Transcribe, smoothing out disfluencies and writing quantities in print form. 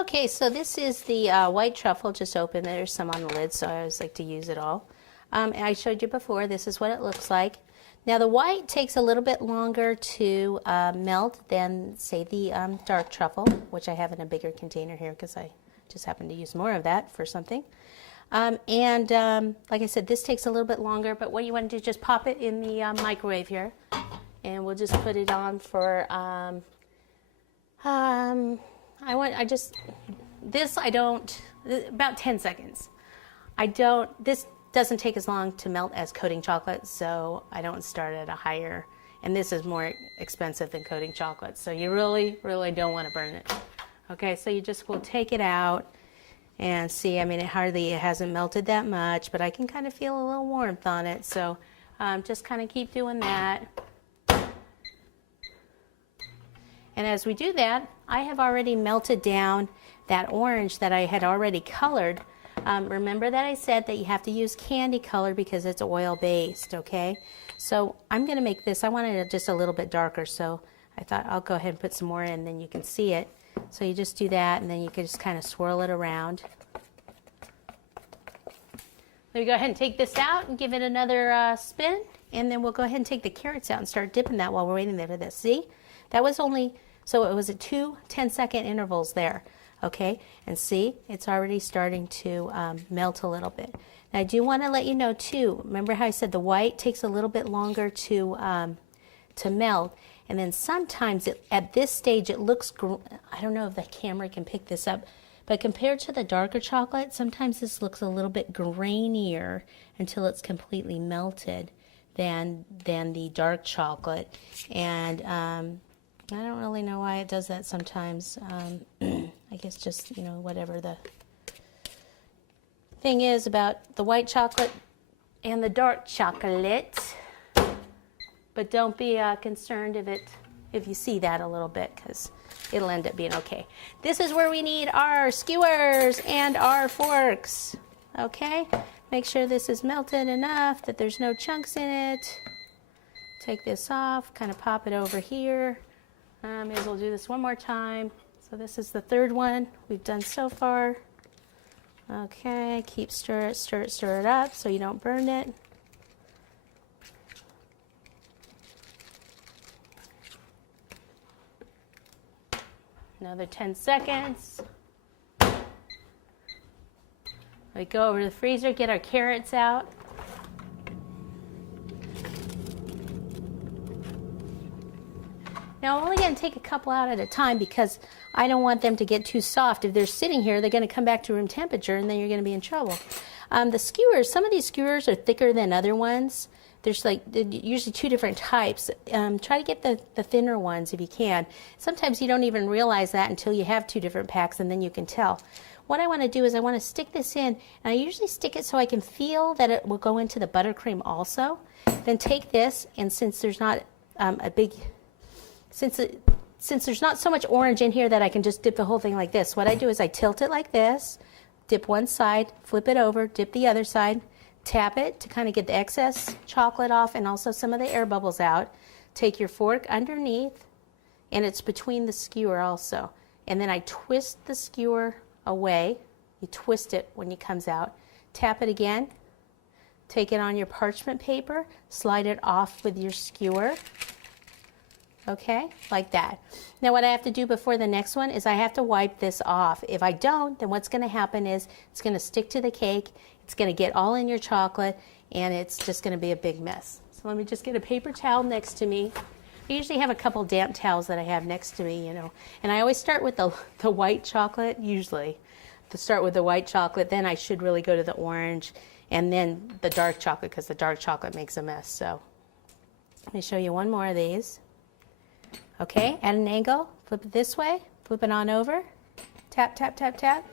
Okay, so this is the white truffle, just open. There's some on the lid, so I always like to use it all. I showed you before, this is what it looks like. Now the white takes a little bit longer to melt than, say, the dark truffle, which I have in a bigger container here because I just happen to use more of that for something. Like I said, this takes a little bit longer, but what you want to do is just pop it in the microwave here, and we'll just put it on for, about 10 seconds. This doesn't take as long to melt as coating chocolate, so I don't start at a higher, and this is more expensive than coating chocolate, so you really, really don't want to burn it. Okay, so you just will take it out and see, I mean, it hasn't melted that much, but I can kind of feel a little warmth on it, so just kind of keep doing that. And as we do that, I have already melted down that orange that I had already colored. Remember that I said that you have to use candy color because it's oil based, okay? So I'm going to make this, I wanted it just a little bit darker, so I thought I'll go ahead and put some more in, then you can see it. So you just do that, and then you can just kind of swirl it around. Let me go ahead and take this out and give it another spin, and then we'll go ahead and take the carrots out and start dipping that while we're waiting there for this. See? That was only, so it was at 2 10-second intervals there. Okay, and see, it's already starting to melt a little bit. Now I do want to let you know too, remember how I said the white takes a little bit longer to melt, and then sometimes at this stage it looks, I don't know if the camera can pick this up, but compared to the darker chocolate, sometimes this looks a little bit grainier until it's completely melted than the dark chocolate. And I don't really know why it does that sometimes. I guess just, you know, whatever the thing is about the white chocolate and the dark chocolate. But don't be concerned if you see that a little bit, because it'll end up being okay. This is where we need our skewers and our forks. Okay? Make sure this is melted enough that there's no chunks in it. Take this off, kind of pop it over here. May as well do this one more time. So this is the third one we've done so far. Okay, keep stir it up so you don't burn it. Another 10 seconds. We go over to the freezer, get our carrots out. Now I'm only going to take a couple out at a time because I don't want them to get too soft. If they're sitting here, they're going to come back to room temperature, and then you're going to be in trouble. The skewers, some of these skewers are thicker than other ones. There's usually 2 different types. Try to get the thinner ones if you can. Sometimes you don't even realize that until you have 2 different packs, and then you can tell. What I want to do is I want to stick this in, and I usually stick it so I can feel that it will go into the buttercream also. Then take this, and since there's not since there's not so much orange in here that I can just dip the whole thing like this, what I do is I tilt it like this, dip one side, flip it over, dip the other side, tap it to kind of get the excess chocolate off and also some of the air bubbles out. Take your fork underneath, and it's between the skewer also. And then I twist the skewer away. You twist it when it comes out. Tap it again. Take it on your parchment paper, slide it off with your skewer. Okay, like that. Now what I have to do before the next one is I have to wipe this off. If I don't, then what's going to happen is it's going to stick to the cake, it's going to get all in your chocolate, and it's just going to be a big mess. So let me just get a paper towel next to me. I usually have a couple damp towels that I have next to me, you know. And I always start with the white chocolate, usually. To start with the white chocolate, then I should really go to the orange, and then the dark chocolate, because the dark chocolate makes a mess. So let me show you one more of these. Okay, at an angle, flip it this way, flip it on over, tap, tap, tap, tap.